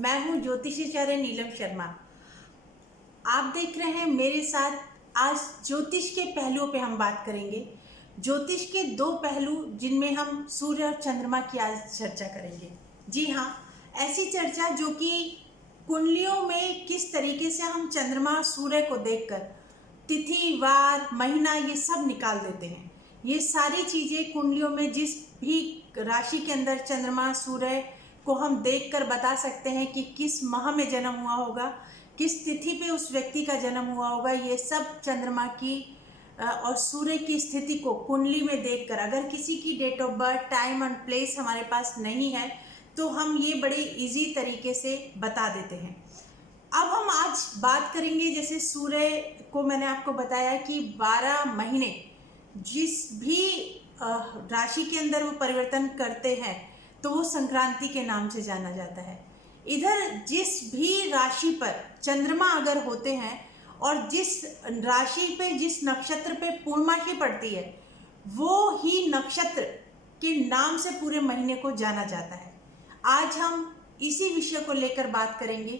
मैं हूँ ज्योतिषाचार्य नीलम शर्मा। आप देख रहे हैं मेरे साथ। आज ज्योतिष के पहलुओं पे हम बात करेंगे। ज्योतिष के दो पहलू जिनमें हम सूर्य और चंद्रमा की आज चर्चा करेंगे। जी हाँ, ऐसी चर्चा जो कि कुंडलियों में किस तरीके से हम चंद्रमा सूर्य को देखकर तिथि वार महीना ये सब निकाल देते हैं। ये सारी चीज़ें कुंडलियों में जिस भी राशि के अंदर चंद्रमा सूर्य को हम देखकर बता सकते हैं कि किस माह में जन्म हुआ होगा, किस तिथि पे उस व्यक्ति का जन्म हुआ होगा। ये सब चंद्रमा की और सूर्य की स्थिति को कुंडली में देखकर, अगर किसी की date of birth time and place हमारे पास नहीं है तो हम ये बड़े इजी तरीके से बता देते हैं। अब हम आज बात करेंगे, जैसे सूर्य को मैंने आपको बताया कि 12 महीने जिस भी राशि के अंदर वो परिवर्तन करते हैं तो वो संक्रांति के नाम से जाना जाता है। इधर जिस भी राशि पर चंद्रमा अगर होते हैं और जिस राशि पे जिस नक्षत्र पे पूर्णमासी पड़ती है वो ही नक्षत्र के नाम से पूरे महीने को जाना जाता है। आज हम इसी विषय को लेकर बात करेंगे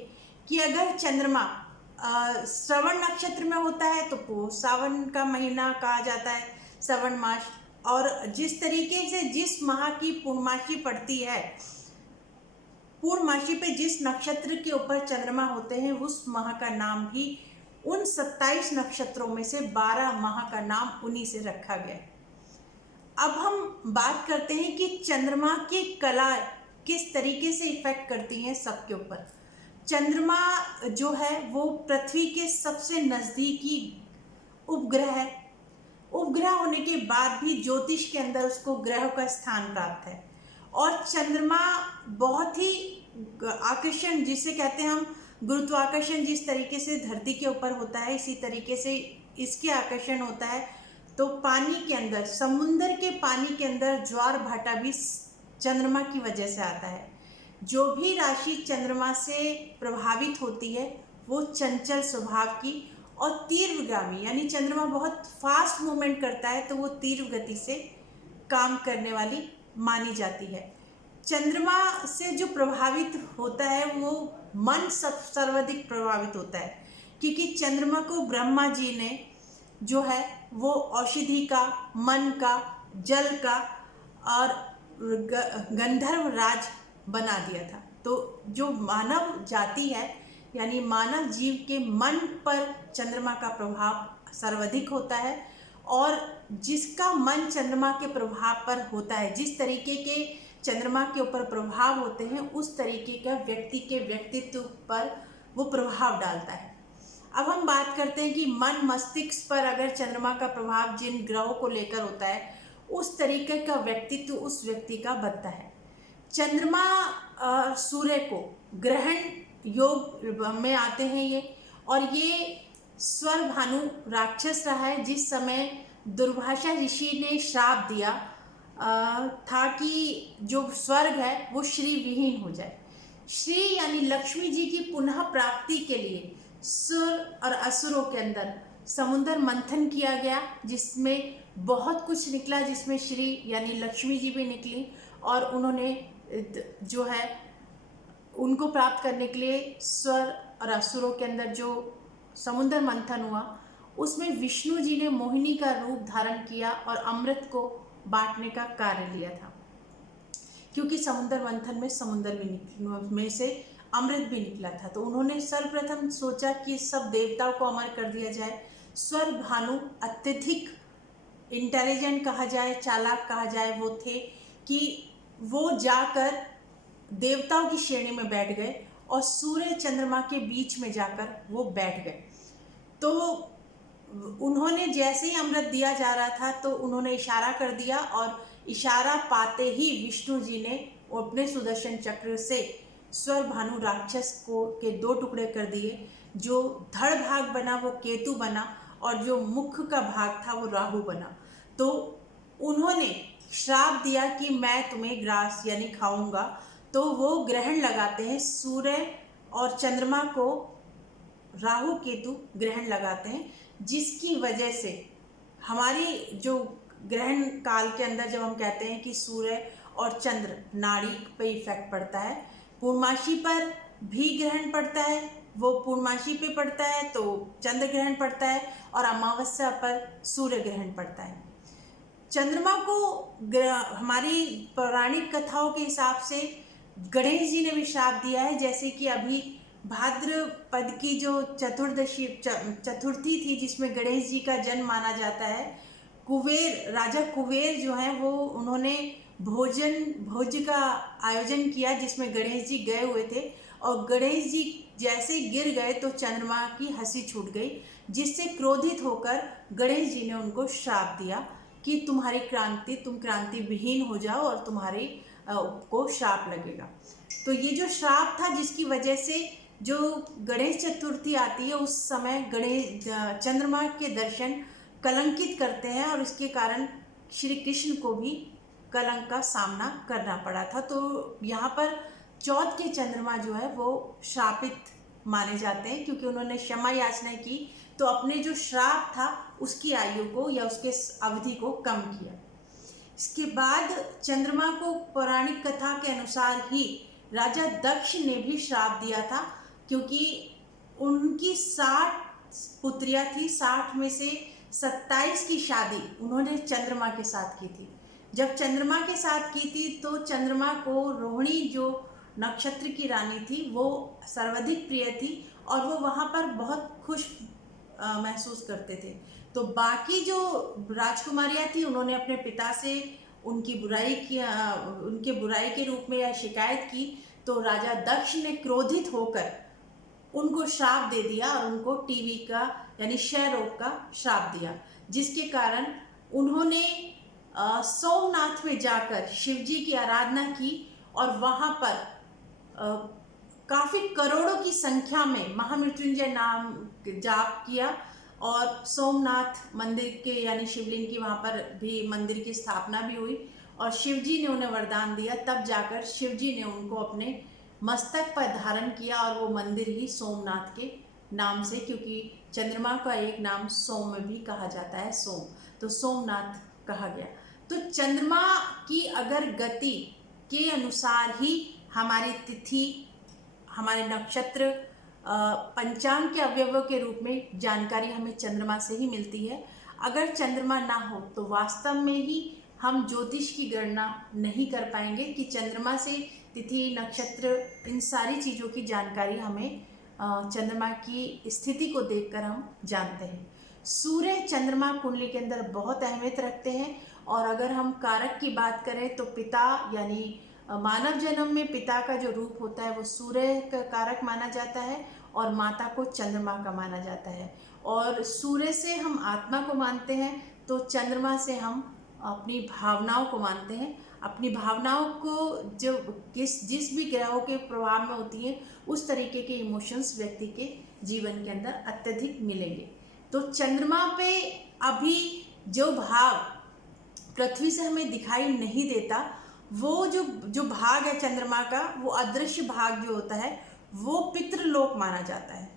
कि अगर चंद्रमा श्रवण नक्षत्र में होता है तो सावन का महीना कहा जाता है, श्रवण मास। और जिस तरीके से जिस माह की पूर्णमासी पड़ती है, पूर्णमासी पे जिस नक्षत्र के ऊपर चंद्रमा होते हैं उस माह का नाम भी उन 27 नक्षत्रों में से 12 माह का नाम उन्हीं से रखा गया। अब हम बात करते हैं कि चंद्रमा की कला किस तरीके से इफेक्ट करती हैं सबके ऊपर। चंद्रमा जो है वो पृथ्वी के सबसे नज़दीकी उपग्रह है। उपग्रह होने के बाद भी ज्योतिष के अंदर उसको ग्रह का स्थान प्राप्त है। और चंद्रमा बहुत ही आकर्षण, जिसे कहते हैं हम गुरुत्वाकर्षण, जिस तरीके से धरती के ऊपर होता है इसी तरीके से इसके आकर्षण होता है। तो पानी के अंदर, समुंदर के पानी के अंदर ज्वार भाटा भी चंद्रमा की वजह से आता है। जो भी राशि चंद्रमा से प्रभावित होती है वो चंचल स्वभाव की और तीव्रगामी, यानी चंद्रमा बहुत फास्ट मूवमेंट करता है तो वो तीव्र गति से काम करने वाली मानी जाती है। चंद्रमा से जो प्रभावित होता है वो मन सर्वाधिक प्रभावित होता है, क्योंकि चंद्रमा को ब्रह्मा जी ने जो है वो औषधि का, मन का, जल का और गंधर्व राज बना दिया था। तो जो मानव जाति है यानी मानव जीव के मन पर चंद्रमा का प्रभाव सर्वाधिक होता है। और जिसका मन चंद्रमा के प्रभाव पर होता है, जिस तरीके के चंद्रमा के ऊपर प्रभाव होते हैं उस तरीके का व्यक्ति के व्यक्तित्व पर वो प्रभाव डालता है। अब हम बात करते हैं कि मन मस्तिष्क पर अगर चंद्रमा का प्रभाव जिन ग्रहों को लेकर होता है उस तरीके का व्यक्तित्व उस व्यक्ति का बनता है। चंद्रमा सूर्य को ग्रहण योग में आते हैं ये, और ये स्वर भानु राक्षस रहा है जिस समय दुर्भाषा ऋषि ने श्राप दिया था कि जो स्वर्ग है वो श्री विहीन हो जाए। श्री यानी लक्ष्मी जी की पुनः प्राप्ति के लिए सुर और असुरों के अंदर समुद्र मंथन किया गया, जिसमें बहुत कुछ निकला, जिसमें श्री यानी लक्ष्मी जी भी निकली। और उन्होंने जो है उनको प्राप्त करने के लिए स्वर और असुरों के अंदर जो समुद्र मंथन हुआ उसमें विष्णु जी ने मोहिनी का रूप धारण किया और अमृत को बांटने का कार्य लिया था, क्योंकि समुद्र मंथन में समुद्र भी में से अमृत भी निकला था। तो उन्होंने सर्वप्रथम सोचा कि सब देवताओं को अमर कर दिया जाए। स्वर भानु अत्यधिक इंटेलिजेंट कहा जाए, चालाक कहा जाए वो थे कि वो जाकर देवताओं की श्रेणी में बैठ गए और सूर्य चंद्रमा के बीच में जाकर वो बैठ गए। तो उन्होंने जैसे ही अमृत दिया जा रहा था तो उन्होंने इशारा कर दिया और इशारा पाते ही विष्णु जी ने अपने सुदर्शन चक्र से स्वर भानु राक्षस को के 2 टुकड़े कर दिए। जो धड़ भाग बना वो केतु बना और जो मुख का भाग था वो राहु बना। तो उन्होंने श्राप दिया कि मैं तुम्हें ग्रास यानी खाऊंगा। तो वो ग्रहण लगाते हैं, सूर्य और चंद्रमा को राहु केतु ग्रहण लगाते हैं, जिसकी वजह से हमारी जो ग्रहण काल के अंदर जब हम कहते हैं कि सूर्य और चंद्र नाड़ी पे इफेक्ट पड़ता है, पूर्णमासी पर भी ग्रहण पड़ता है वो पूर्णमासी पे पड़ता है तो चंद्र ग्रहण पड़ता है, और अमावस्या पर सूर्य ग्रहण पड़ता है। चंद्रमा को हमारी पौराणिक कथाओं के हिसाब से गणेश जी ने भी श्राप दिया है। जैसे कि अभी भाद्रपद की जो चतुर्थी थी जिसमें गणेश जी का जन्म माना जाता है, राजा कुबेर जो हैं वो उन्होंने भोज का आयोजन किया जिसमें गणेश जी गए हुए थे, और गणेश जी जैसे गिर गए तो चंद्रमा की हंसी छूट गई, जिससे क्रोधित होकर गणेश जी ने उनको श्राप दिया कि तुम क्रांति विहीन हो जाओ और तुम्हारे को श्राप लगेगा। तो ये जो श्राप था जिसकी वजह से जो गणेश चतुर्थी आती है उस समय चंद्रमा के दर्शन कलंकित करते हैं, और इसके कारण श्री कृष्ण को भी कलंक का सामना करना पड़ा था। तो यहाँ पर चौथ के चंद्रमा जो है वो श्रापित माने जाते हैं, क्योंकि उन्होंने क्षमा याचना की तो अपने जो श्राप था उसकी आयु को या उसके अवधि को कम किया। इसके बाद चंद्रमा को पौराणिक कथा के अनुसार ही राजा दक्ष ने भी श्राप दिया था, क्योंकि उनकी 60 पुत्रियां थी, 60 में से 27 की शादी उन्होंने चंद्रमा के साथ की थी। जब चंद्रमा के साथ की थी तो चंद्रमा को रोहिणी जो नक्षत्र की रानी थी वो सर्वाधिक प्रिय थी, और वो वहाँ पर बहुत खुश महसूस करते थे। तो बाकी जो राजकुमारियाँ थी उन्होंने अपने पिता से उनके बुराई के रूप में यह शिकायत की, तो राजा दक्ष ने क्रोधित होकर उनको श्राप दे दिया और उनको टीबी का यानी क्षय रोग का श्राप दिया, जिसके कारण उन्होंने सोमनाथ में जाकर शिव जी की आराधना की और वहाँ पर काफ़ी करोड़ों की संख्या में महामृत्युंजय नाम जाप किया, और सोमनाथ मंदिर के यानी शिवलिंग की वहाँ पर भी मंदिर की स्थापना भी हुई, और शिव जी ने उन्हें वरदान दिया। तब जाकर शिव जी ने उनको अपने मस्तक पर धारण किया, और वो मंदिर ही सोमनाथ के नाम से, क्योंकि चंद्रमा का एक नाम सोम भी कहा जाता है, सोम, तो सोमनाथ कहा गया। तो चंद्रमा की अगर गति के अनुसार ही हमारी तिथि, हमारे नक्षत्र, पंचांग के अवयवों के रूप में जानकारी हमें चंद्रमा से ही मिलती है। अगर चंद्रमा ना हो तो वास्तव में ही हम ज्योतिष की गणना नहीं कर पाएंगे कि चंद्रमा से तिथि, नक्षत्र, इन सारी चीज़ों की जानकारी हमें चंद्रमा की स्थिति को देखकर हम जानते हैं। सूर्य चंद्रमा कुंडली के अंदर बहुत अहमियत रखते हैं, और अगर हम कारक की बात करें तो पिता यानी मानव जन्म में पिता का जो रूप होता है वो सूर्य का कारक माना जाता है, और माता को चंद्रमा का माना जाता है। और सूर्य से हम आत्मा को मानते हैं, तो चंद्रमा से हम अपनी भावनाओं को मानते हैं। अपनी भावनाओं को जो जिस भी ग्रहों के प्रभाव में होती है उस तरीके के इमोशंस व्यक्ति के जीवन के अंदर अत्यधिक मिलेंगे। तो चंद्रमा पे अभी जो भाव पृथ्वी से हमें दिखाई नहीं देता, वो जो भाग है चंद्रमा का, वो अदृश्य भाग जो होता है वो पितृलोक माना जाता है।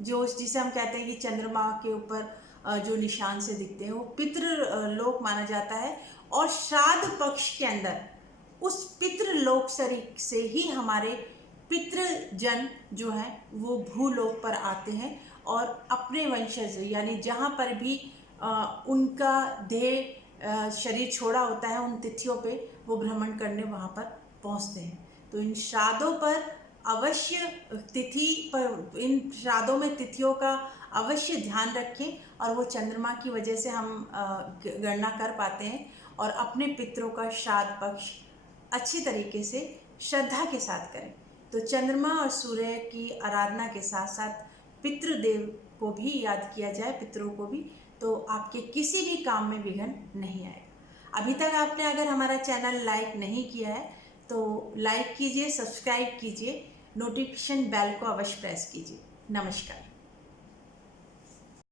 जिसे हम कहते हैं कि चंद्रमा के ऊपर जो निशान से दिखते हैं वो पितृलोक माना जाता है, और श्राद्ध पक्ष के अंदर उस पितृलोक से ही हमारे पितृजन जो हैं वो भूलोक पर आते हैं, और अपने वंशज यानी जहाँ पर भी उनका देह शरीर छोड़ा होता है उन तिथियों पे वो भ्रमण करने वहाँ पर पहुँचते हैं। तो इन श्राद्धों पर अवश्य इन श्राद्धों में तिथियों का अवश्य ध्यान रखें, और वो चंद्रमा की वजह से हम गणना कर पाते हैं, और अपने पितरों का श्राद्ध पक्ष अच्छी तरीके से श्रद्धा के साथ करें। तो चंद्रमा और सूर्य की आराधना के साथ साथ पितृदेव को भी याद किया जाए, पितरों को भी, तो आपके किसी भी काम में विघ्न नहीं आएगा। अभी तक आपने अगर हमारा चैनल लाइक नहीं किया है तो लाइक कीजिए, सब्सक्राइब कीजिए, नोटिफिकेशन बेल को अवश्य प्रेस कीजिए। नमस्कार।